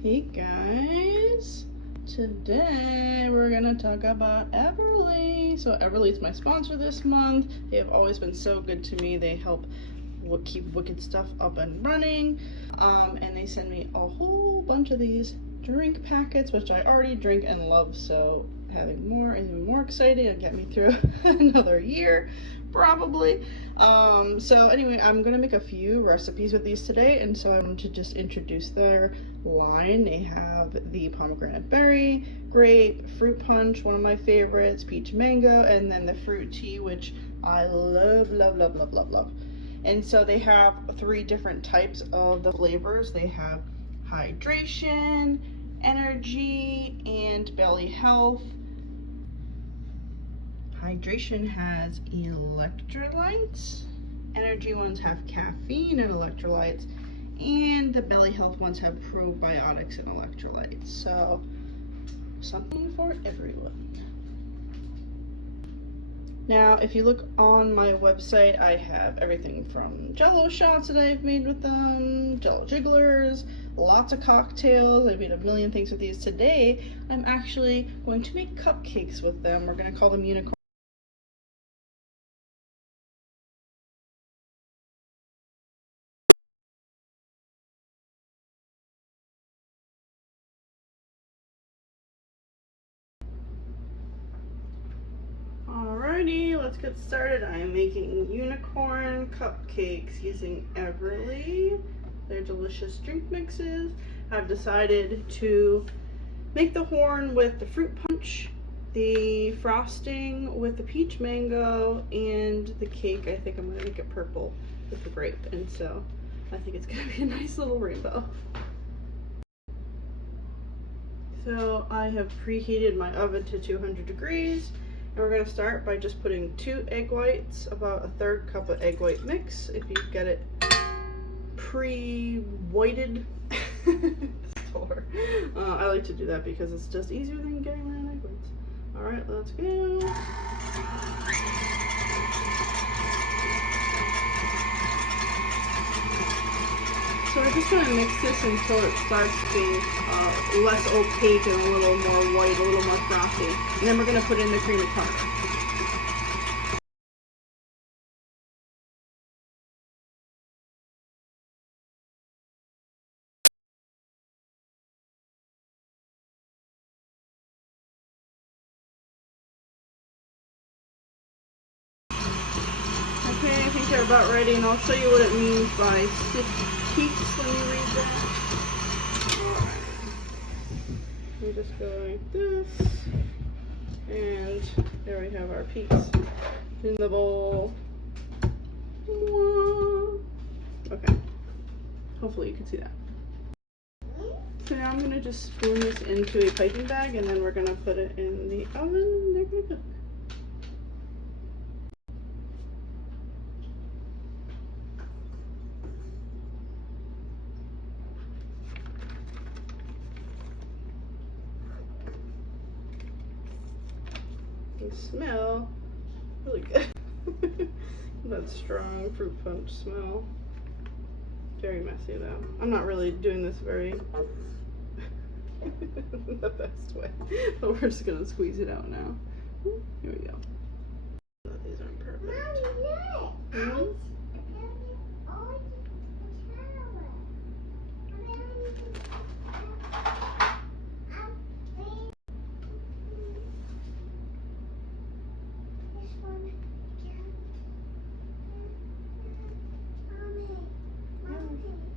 Hey guys, today we're gonna talk about Everly. So Everly's my sponsor this month. They have always been so good to me. They help keep wicked stuff up and running, and they send me a whole bunch of these drink packets, which I already drink and love, so having more is even more exciting. It'll get me through another year probably. So anyway, I'm gonna make a few recipes with these today, and so I want to just introduce their line. They have the pomegranate berry, grape, fruit punch, one of my favorites, peach mango, and then the fruit tea, which I love. And so they have 3 different types of the flavors. They have hydration, energy, and belly health. Hydration has electrolytes, energy ones have caffeine and electrolytes, and the belly health ones have probiotics and electrolytes. So something for everyone. Now, if you look on my website, I have everything from Jello shots that I've made with them, Jello jigglers, lots of cocktails. I've made a million things with these. Today, I'm actually going to make cupcakes with them. We're going to call them unicorn. Alrighty, let's get started. I'm making unicorn cupcakes using Everly. They're delicious drink mixes. I've decided to make the horn with the fruit punch, the frosting with the peach mango, and the cake. I think I'm going to make it purple with the grape, and so I think it's going to be a nice little rainbow. So I have preheated my oven to 200 degrees. And we're going to start by just putting 2 egg whites, about a 1/3 cup of egg white mix. If you get it pre-whited, store. I like to do that because it's just easier than getting around egg whites. Alright, let's go. So we're just going to mix this until it starts being less opaque and a little more white, a little more frothy. And then we're going to put in the creamy powder. Okay, I think they're about ready, and I'll show you what it means by stiff peaks when you read that. Alright. We just go like this, and there we have our peaks in the bowl. Okay, hopefully you can see that. So now I'm going to just spoon this into a piping bag, and then we're going to put it in the oven, and they're going to cook. They smell really good. That strong fruit punch smell. Very messy though. I'm not really doing this very the best way, but we're just gonna squeeze it out now. Here we go. These aren't perfect. Hmm?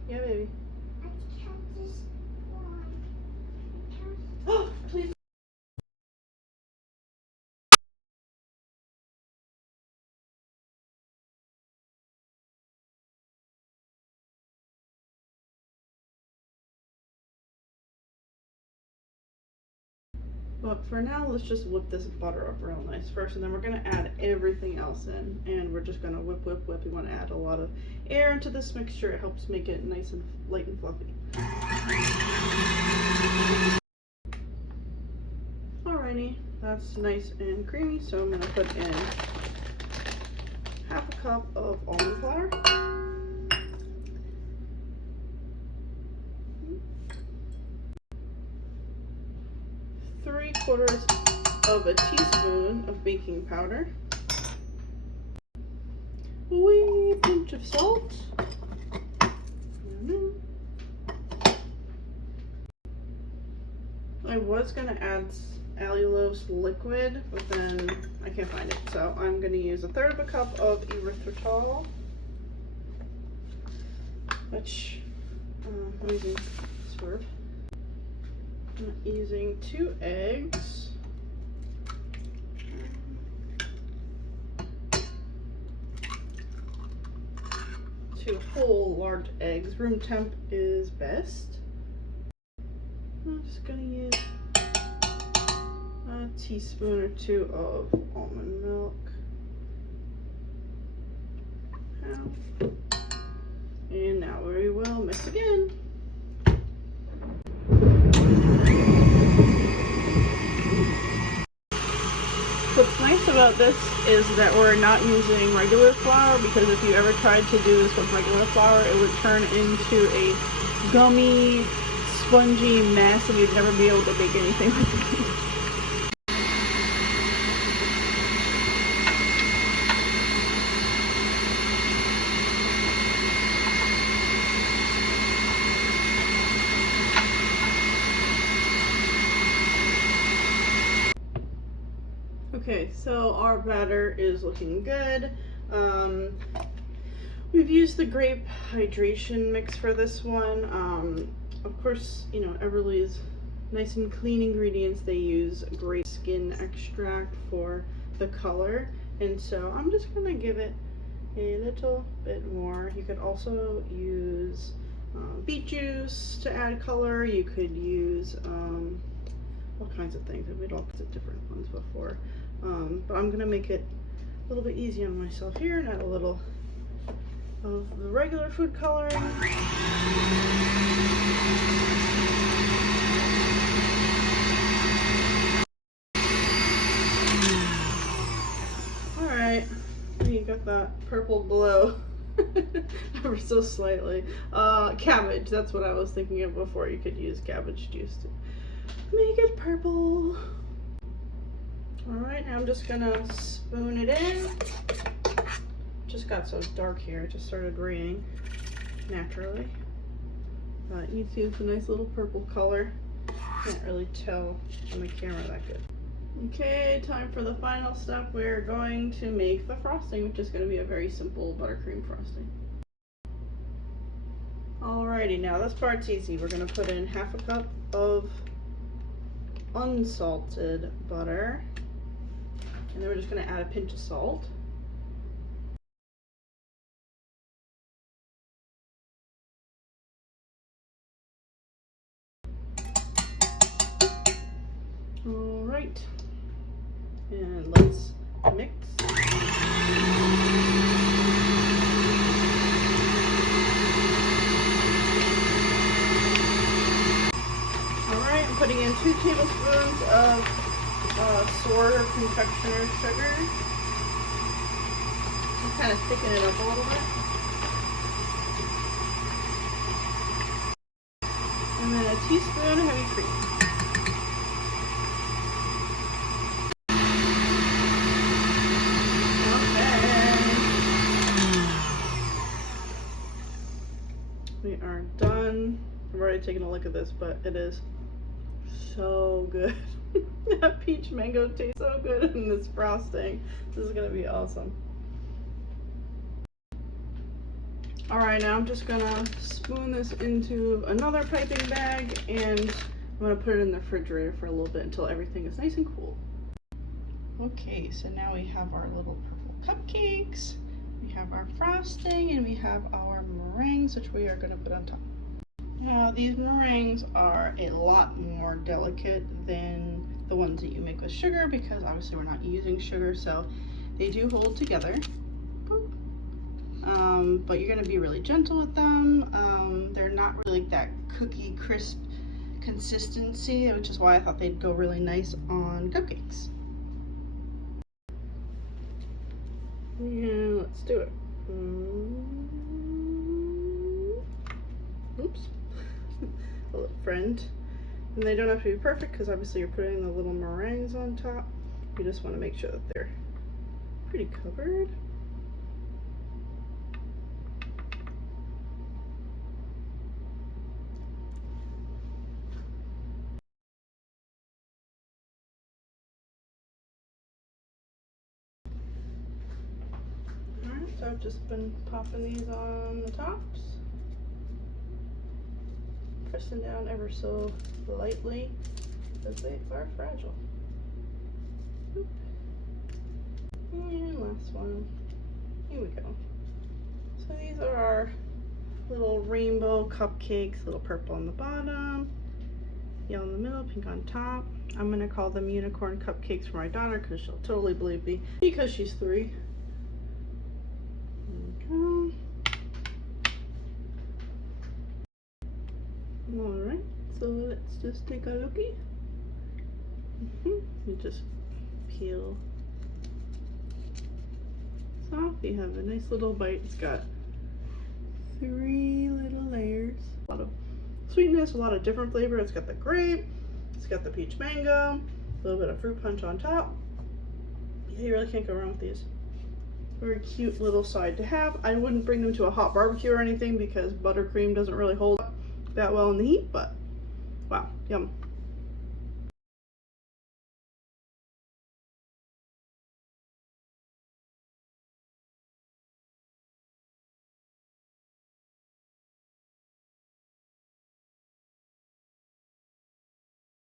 Yeah, baby. Oh, please. But for now, let's just whip this butter up real nice first, and then we're going to add everything else in. And we're just going to whip. You want to add a lot of air into this mixture. It helps make it nice and light and fluffy. Alrighty, that's nice and creamy, so I'm going to put in 1/2 cup of almond flour. 3/4 of a teaspoon of baking powder, a wee pinch of salt, I was gonna add allulose liquid, but then I can't find it, so I'm gonna use 1/3 of a cup of erythritol, which I'm using swerve. I'm using 2 eggs. 2 whole large eggs. Room temp is best. I'm just gonna use a teaspoon or 2 of almond milk. And now we will mix again. What's nice about this is that we're not using regular flour, because if you ever tried to do this with regular flour, it would turn into a gummy, spongy mess and you'd never be able to bake anything with it. Okay, so our batter is looking good. We've used the grape hydration mix for this one. Of course, you know, Everly's nice and clean ingredients. They use grape skin extract for the color, and so I'm just gonna give it a little bit more. You could also use beet juice to add color. You could use all kinds of things. I've made all kinds of different ones before. But I'm gonna make it a little bit easy on myself here and add a little of the regular food coloring. Alright, you got that purple glow ever so slightly. Cabbage, that's what I was thinking of before. You could use cabbage juice to make it purple. Alright, now I'm just gonna spoon it in. Just got so dark here, it just started raining naturally. But you see it's a nice little purple color. Can't really tell on the camera that good. Okay, time for the final step. We're going to make the frosting, which is going to be a very simple buttercream frosting. Alrighty, now this part's easy. We're going to put in 1/2 cup of unsalted butter. And then we're just going to add a pinch of salt. All right, and let's mix. All right, I'm putting in 2 tablespoons of sword or confectioner sugar. Just kind of thicken it up a little bit. And then a teaspoon of heavy cream. We are done. I've already taken a look at this, but it is so good. That peach mango tastes so good in this frosting. This is gonna be awesome. All right, now I'm just gonna spoon this into another piping bag, and I'm gonna put it in the refrigerator for a little bit until everything is nice and cool. Okay, so now we have our little purple cupcakes. We have our frosting, and we have our meringues, which we are going to put on top. Now, these meringues are a lot more delicate than the ones that you make with sugar, because obviously we're not using sugar, so they do hold together. But you're going to be really gentle with them. They're not really that cookie crisp consistency, which is why I thought they'd go really nice on cupcakes. Yeah, let's do it. Oops. A little friend. And they don't have to be perfect because obviously you're putting the little meringues on top. You just want to make sure that they're pretty covered. Alright, so I've just been popping these on the tops. Pressing down ever so lightly because they are fragile. And last one. Here we go. So these are our little rainbow cupcakes, little purple on the bottom, yellow in the middle, pink on top. I'm gonna call them unicorn cupcakes for my daughter because she'll totally believe me because she's 3. There we go. Alright, so let's just take a lookie. You just peel this off. You have a nice little bite. It's got 3 little layers. A lot of sweetness, a lot of different flavor. It's got the grape, it's got the peach mango, a little bit of fruit punch on top. Yeah, you really can't go wrong with these. Very cute little side to have. I wouldn't bring them to a hot barbecue or anything because buttercream doesn't really hold up that well in the heat, but wow, yum.